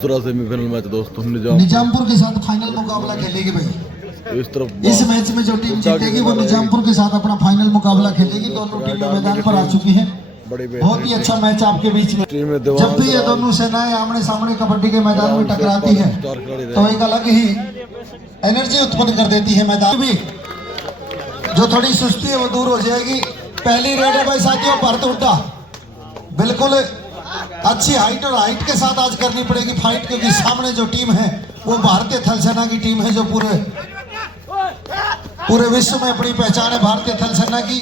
दूसरा semifinal match दोस्तों निजामपुर के साथ फाइनल मुकाबला खेलेगी भाई। इस तरफ इस मैच में जो टीम जीतेगी वो निजामपुर के साथ अपना फाइनल मुकाबला खेलेगी। दोनों टीमें मैदान पर आ चुकी हैं। बहुत ही अच्छा मैच आपके बीच में। जब भी ये दोनों सेनाएं आमने सामने कबड्डी के मैदान में टकराती है तो एक अलग ही एनर्जी उत्पन्न कर देती है। मैदान भी जो थोड़ी सुस्ती है वो दूर हो जाएगी। पहली रेड है भाई साथियों, भरत हुड्डा। बिल्कुल अच्छी हाइट और हाइट के साथ आज करनी पड़ेगी फाइट, क्योंकि सामने जो टीम है वो भारतीय थल सेना की टीम है, जो पूरे विश्व में अपनी पहचान है भारतीय थल सेना की।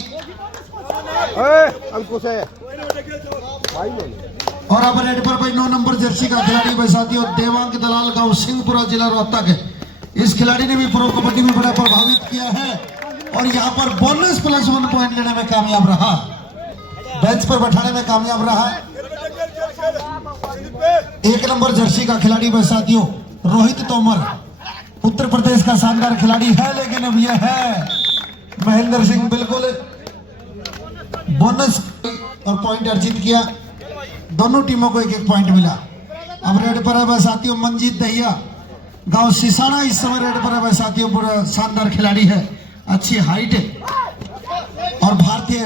और अब रेड पर भाई 9 नंबर जर्सी का खिलाड़ी भाई साथियों देवांग दलाल गांव सिंहपुरा जिला रोहतक है। इस खिलाड़ी ने भी प्रो कबड्डी में बड़ा प्रभावित किया है और यहाँ पर बोनस +1 पॉइंट लेने में कामयाब रहा, बेंच पर बैठाने में कामयाब रहा। 1 नंबर जर्सी का खिलाड़ी भाई साथियों रोहित तोमर, उत्तर प्रदेश का शानदार खिलाड़ी है, लेकिन अब यह है महेंद्र सिंह। बिल्कुल बोनस और पॉइंट अर्जित किया, दोनों टीमों को 1-1 पॉइंट मिला। अब रेड पर है भाई साथियों मंजीत दहिया, गांव सिसाना। इस समय रेड पर है भाई साथियों, पूरा शानदार खिलाड़ी है, अच्छी हाइट है और भारतीय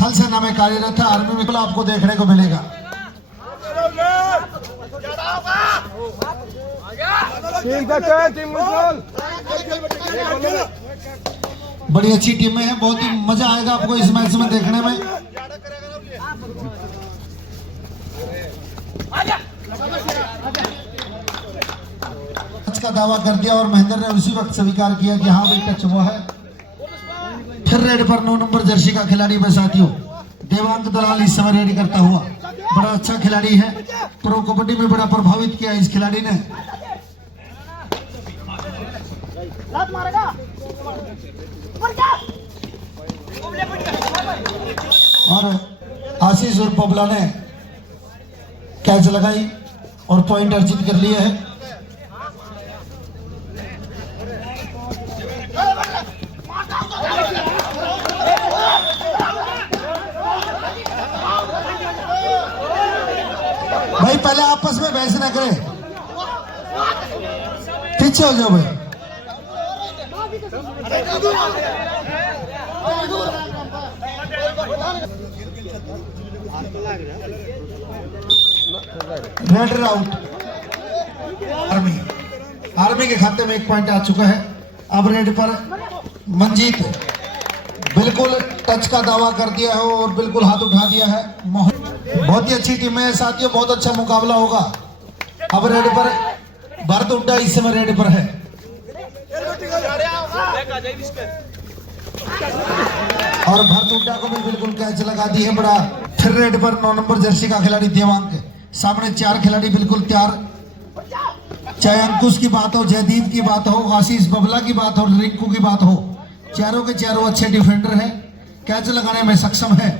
थल सेना में कार्यरत है। आर्मी में आपको देखने को मिलेगा। बड़ी अच्छी टीमें हैं, बहुत ही मजा आएगा आपको इस मैच में देखने में। टच का दावा कर दिया और महेंद्र ने उसी वक्त स्वीकार किया कि हाँ भाई टच हुआ है। फिर रेड पर 9 नंबर जर्सी का खिलाड़ी भाई साथियों देवांग दलाल इस समय रेडी करता हुआ, बड़ा अच्छा खिलाड़ी है, प्रो कबड्डी में बड़ा प्रभावित किया इस खिलाड़ी ने। और आशीष और पबला ने कैच लगाई और पॉइंट अर्जित कर लिए है। भाई पहले आपस में बहस ना करें, पीछे हो जाओ भाई। रेड आउट, आर्मी के खाते में 1 पॉइंट आ चुका है। अब रेड पर मंजीत बिल्कुल टच का दावा कर दिया है और बिल्कुल हाथ उठा दिया है। बहुत ही अच्छी टीम है साथियों, बहुत अच्छा मुकाबला होगा। अब रेड पर भरत हुड्डा इस समय रेड पर है और भरत हुड्डा को भी बिल्कुल कैच लगा दी है बड़ा। फिर रेड पर 9 नंबर जर्सी का खिलाड़ी देवांग, सामने 4 खिलाड़ी बिल्कुल तैयार, चाहे अंकुश की बात हो, जयदीप की बात हो, आशीष बबला की बात हो, रिंकू की बात हो, चारों के चारों अच्छे डिफेंडर हैं, कैच लगाने में सक्षम है।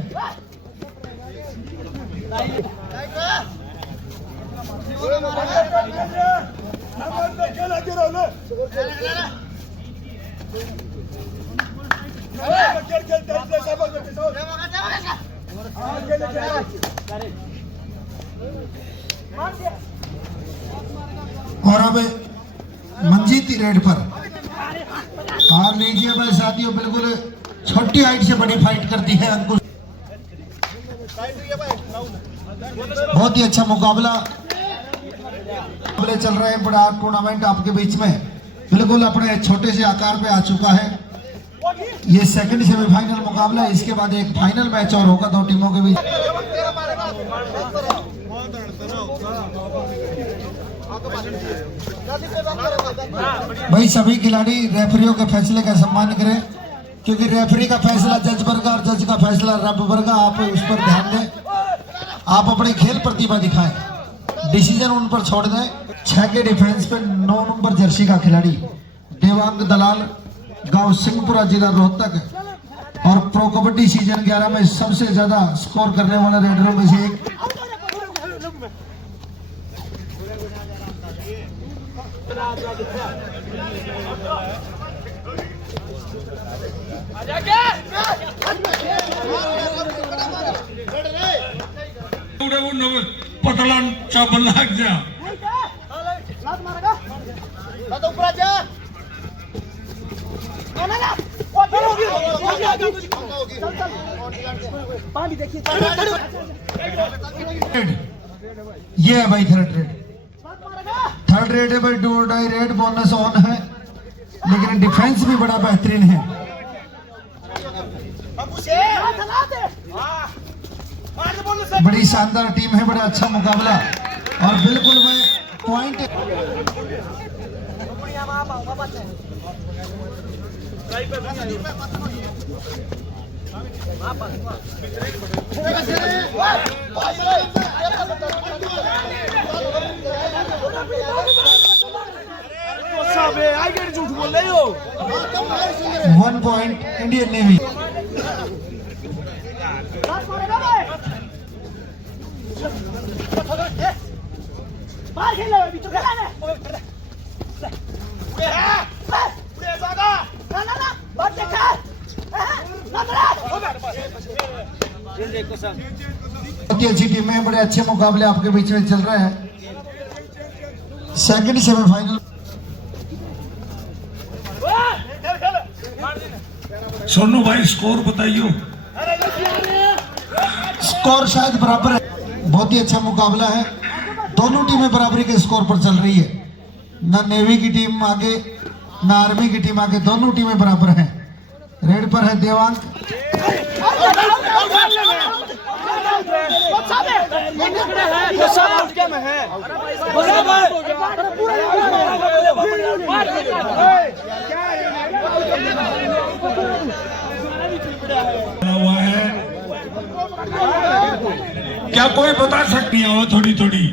और अब मंजीत रेड पर हार लीजिए भाई साथियों, बिल्कुल छोटी हाइट से बड़ी फाइट करती है अंकुश। बहुत ही अच्छा मुकाबला चल रहे हैं, बड़ा टूर्नामेंट आपके बीच में बिल्कुल अपने छोटे से आकार पे आ चुका है। ये सेकंड सेमीफाइनल मुकाबला है, इसके बाद एक फाइनल मैच और होगा 2 टीमों के बीच। भाई सभी खिलाड़ी रेफरियों के फैसले का सम्मान करें, क्योंकि रेफरी का फैसला जज वर्गा और जज का फैसला रब वर्गा। आप उस पर ध्यान दें, आप अपनी खेल प्रतिभा दिखाएं, डिसीजन उन पर छोड़ दें। 6 के डिफेंस पे 9 नंबर जर्सी का खिलाड़ी देवांग दलाल, गांव सिंहपुरा जिला रोहतक और प्रो कबड्डी सीजन 11 में सबसे ज्यादा स्कोर करने वाला रेडरों में से एक। पतलांच्या बल्लाक द्या ये है भाई थर्ड रेड है भाई, डू और डाई रेड, बोनस ऑन है, लेकिन डिफेंस भी बड़ा बेहतरीन है। बड़ी शानदार टीम है, बड़ा अच्छा मुकाबला और बिल्कुल मैं पॉइंट झूठ बोल रहे हो। 1 पॉइंट इंडियन नेवी। बहुत ही अच्छी टीम है, बड़े अच्छे मुकाबले आपके बीच में चल रहे हैं। सेकंड सेमीफाइनल सोनू भाई स्कोर बताइयो। स्कोर शायद बराबर है, बहुत ही अच्छा मुकाबला है, दोनों टीमें बराबरी के स्कोर पर चल रही है। ना नेवी की टीम आगे ना आर्मी की टीम आगे, दोनों टीमें बराबर हैं। रेड पर है देवांग, हुआ है क्या कोई बता सकती है? वो थोड़ी थोड़ी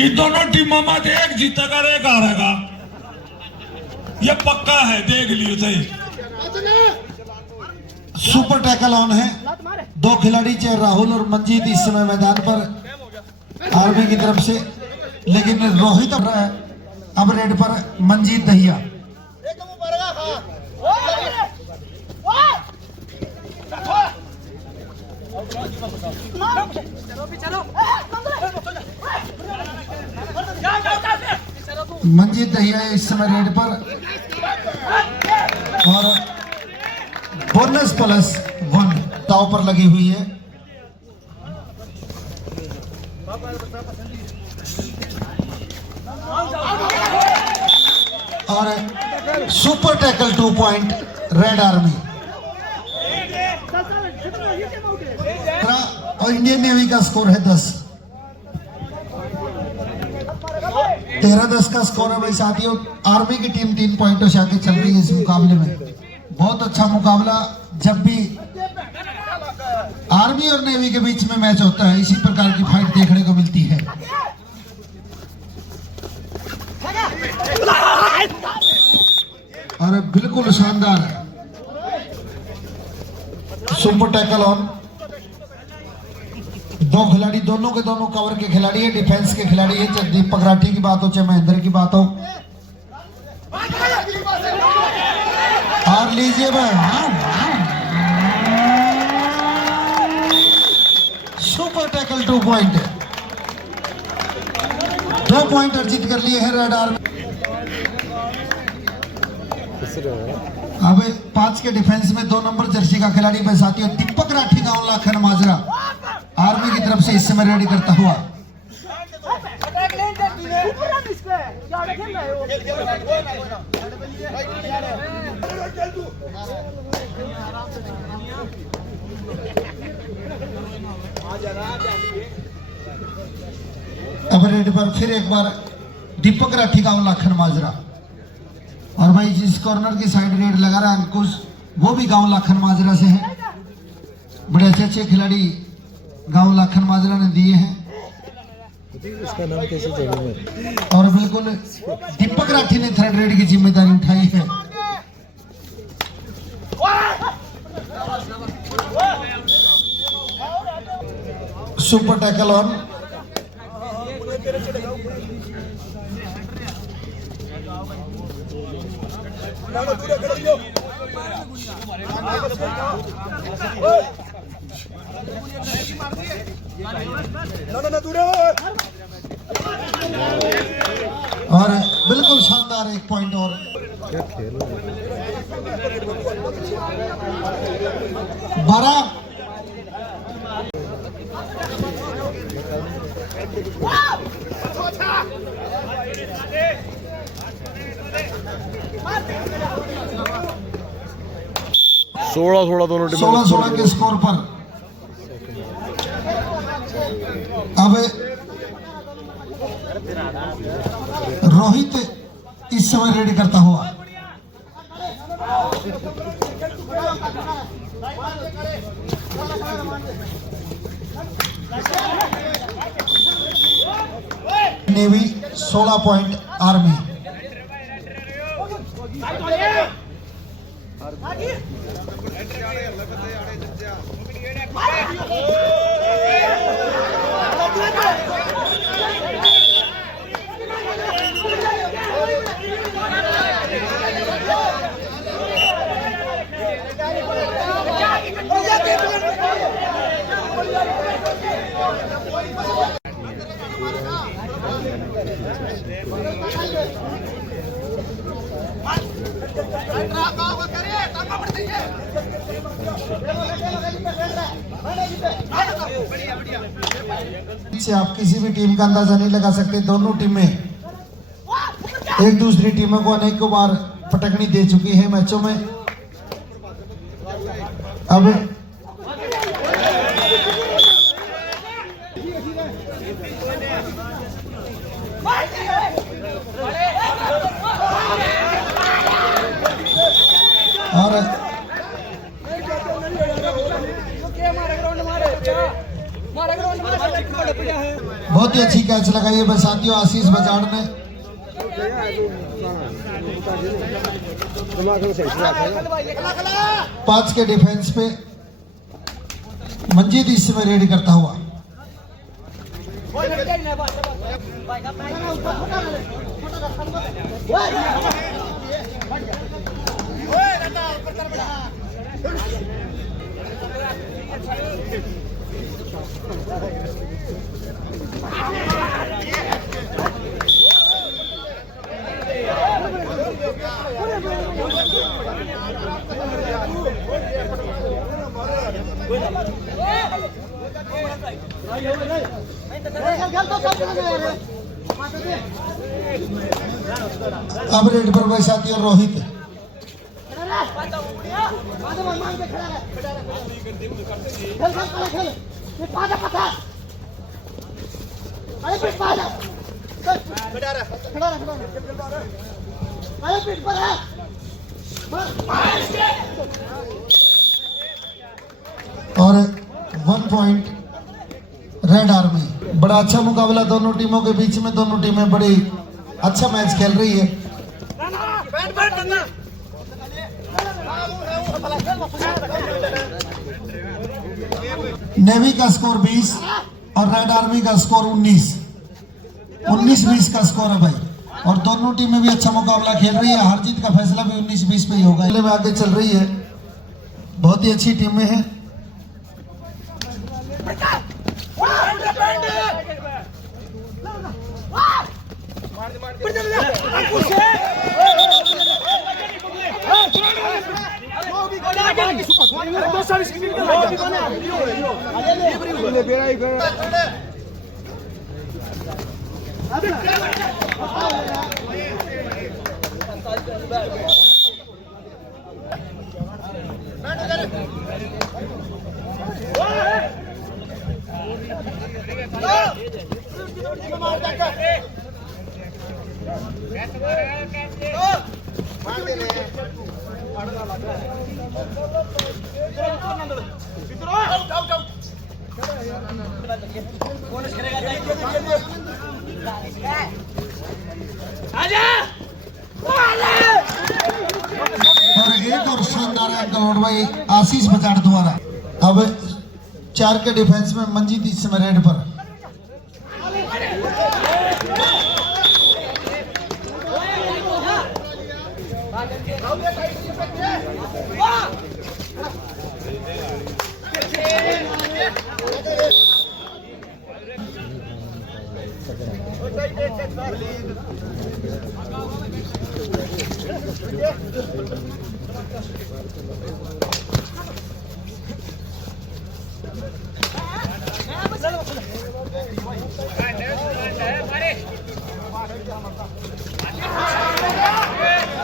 ये दोनों टीमों में एक जीतेगा एक हारेगा, ये पक्का है, देख लियो सही। सुपर टैकल ऑन है, दो खिलाड़ी चाहे राहुल और मंजीत इस समय मैदान पर आर्मी की तरफ से, लेकिन रोहित अब रहा है। अब रेड पर मंजीत दहिया। मंजीत दहिया इस समय रेड पर और बोनस प्लस 1 दाव पर लगी हुई है। और super tackle 2 point red army. और इंडियन नेवी का स्कोर है 10। 13-10 का स्कोर है भाई साथियों। आर्मी की टीम 3 पॉइंटों से आगे चल रही है इस मुकाबले में। बहुत अच्छा मुकाबला, जब भी आर्मी और नेवी के बीच में मैच होता है इसी प्रकार की फाइट देखने को मिलती है। और बिल्कुल शानदार सुपर टैकल ऑन, दो खिलाड़ी दोनों के दोनों कवर के खिलाड़ी है, डिफेंस के खिलाड़ी है, चाहे दीपक राठी की बात हो चाहे महेंद्र की बात हो। और लीजिए भाई, सुपर टैकल 2 पॉइंट, 2 पॉइंट अर्जित कर लिए हैं रेड आर्मी। अब 5 के डिफेंस में 2 नंबर जर्सी का खिलाड़ी भाई साथियों दीपक राठी का लाखन माजरा आर्मी की तरफ से इस समय रेडी करता हुआ। अब रेड पर फिर एक बार दीपक राठी का लाखन माजरा। और भाई जिस कॉर्नर की साइड रेड लगा रहा है अंकुश, वो भी गांव लाखन माजरा से है। बड़े अच्छे खिलाड़ी गांव लाखन माजरा ने दिए हैं। उसका नाम कैसे जरूर और बिल्कुल दीपक राठी ने थर्ड रेड की जिम्मेदारी उठाई है। सुपर टैकल ऑन, ना दूर और बिल्कुल शानदार 1 पॉइंट और क्या खेल रहे हैं? 12 16 दोनों टीम 16 के स्कोर पर अब रोहित इस समय रेडी करता हुआ नेवी 16 पॉइंट आर्मी। से आप किसी भी टीम का अंदाजा नहीं लगा सकते। दोनों टीमें एक दूसरी टीमों को अनेकों बार पटकनी दे चुकी है मैचों में। अब और बहुत ही अच्छी कैच लगाई है साथियों आशीष बजाड़ ने। 5 के डिफेंस पे मंजीत इस समय रेडी करता हुआ। अब रेड पर भाई साथी और रोहित और 1 पॉइंट रेड आर्मी। बड़ा अच्छा मुकाबला दोनों टीमों के बीच में। दोनों टीमें बड़ी अच्छा मैच खेल रही है। नेवी का स्कोर 20 और रेड आर्मी का स्कोर 19-20 का स्कोर है भाई। और दोनों टीमें भी अच्छा मुकाबला खेल रही है। हार जीत का फैसला भी 19-20 पे ही होगा। पहले में आगे चल रही है। बहुत ही अच्छी टीमें हैं। और एक और शानदार एंकल भाई आशीष बजाड़ द्वारा। अब 4 के डिफेंस में मंजीत इस समय रेड पर।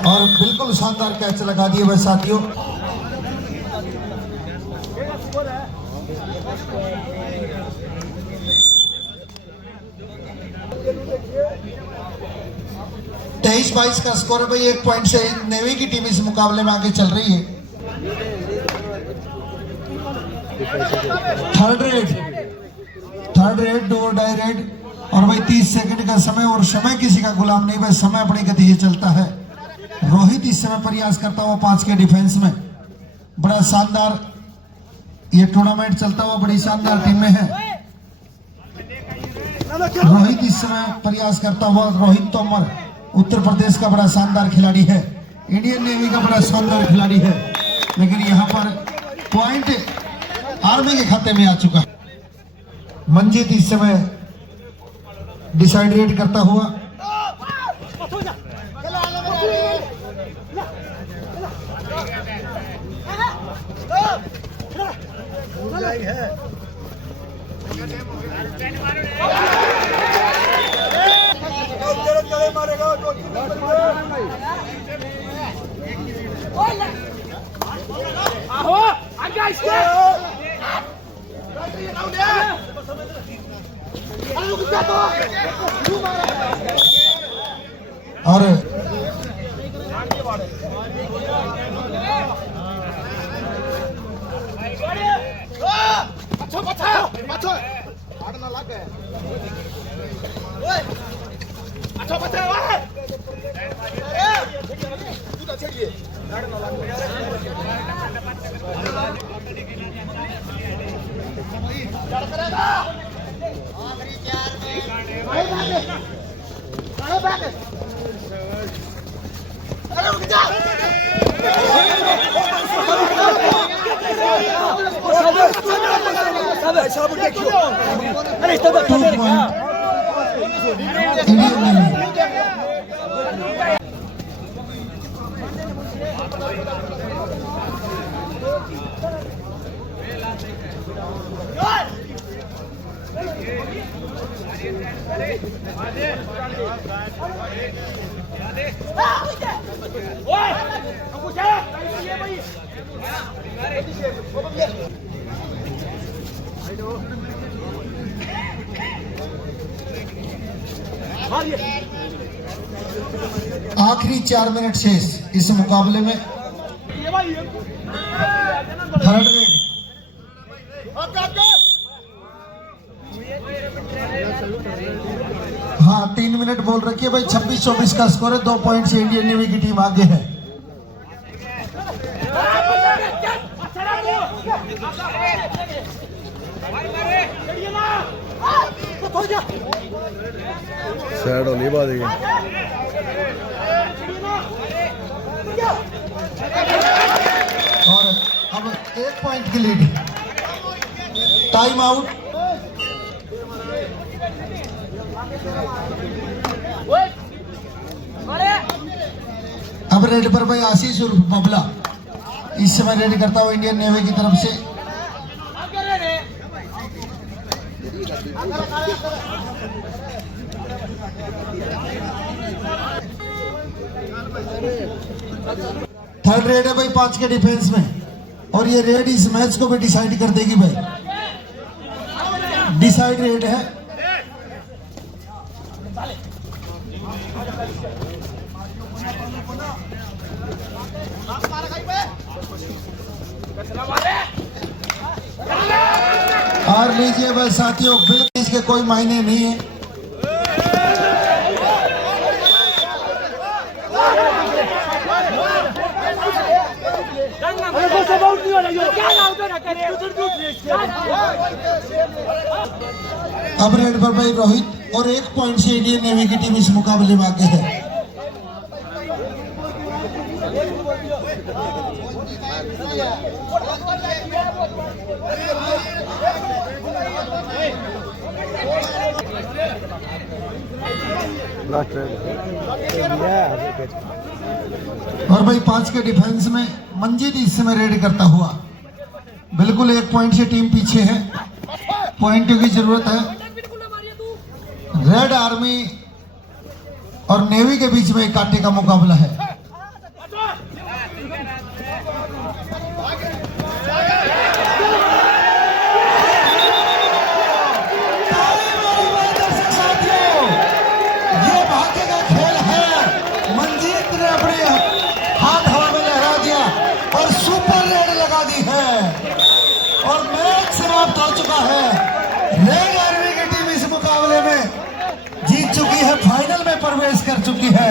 और बिल्कुल शानदार कैच लगा दिए वह साथियों। तेईस 22 का स्कोर है भाई। 1 पॉइंट से नेवी की टीम इस मुकाबले में आगे चल रही है। थर्ड रेड, 2 डाई रेड और भाई 30 सेकंड का समय, और समय किसी का गुलाम नहीं भाई, समय अपनी गति से चलता है। रोहित इस समय प्रयास करता हुआ 5 के डिफेंस में। बड़ा शानदार ये टूर्नामेंट चलता हुआ बड़ी शानदार टीम में है। रोहित इस समय प्रयास करता हुआ, रोहित तोमर उत्तर प्रदेश का बड़ा शानदार खिलाड़ी है, इंडियन नेवी का बड़ा शानदार खिलाड़ी है, लेकिन यहाँ पर पॉइंट आर्मी के खाते में आ चुका है। मंजीत इस समय डिसाइड करता हुआ और आखिरी 4 मिनट शेष इस मुकाबले में। थर्ड रेड, हाँ 3 मिनट बोल रखिए भाई। 26-24 का स्कोर है। 2 पॉइंट से इंडियन नेवी की टीम आगे है। सैड होली बात है। और अब 1 पॉइंट की लीड। Time out. अब रेड पर भाई आशीष उर्फ बबला इस समय रेड करता हुआ इंडियन नेवी की तरफ से। थर्ड रेड है भाई 5 के डिफेंस में, और ये रेड इस मैच को भी डिसाइड कर देगी भाई। डिसाइड रेड है। हार लीजिए भाई साथियों, बिल्कुल इसके कोई मायने नहीं है। अब रेड पर भाई रोहित, और 1 पॉइंट से इंडियन नेवी की टीम इस मुकाबले में आगे है। और भाई 5 के डिफेंस में मंजीत इस समय रेड करता हुआ, बिल्कुल 1 पॉइंट से टीम पीछे है, पॉइंटों की जरूरत है। रेड आर्मी और नेवी के बीच में एक कांटे का मुकाबला है। ये भाग्य का खेल है। मंजीत ने अपने हाथ हवा में लहरा दिया और सुपर रेड लगा दी है और मैच समाप्त हो चुका है। रेड आर्मी की टीम इस मुकाबले में जीत चुकी है, फाइनल में प्रवेश कर चुकी है।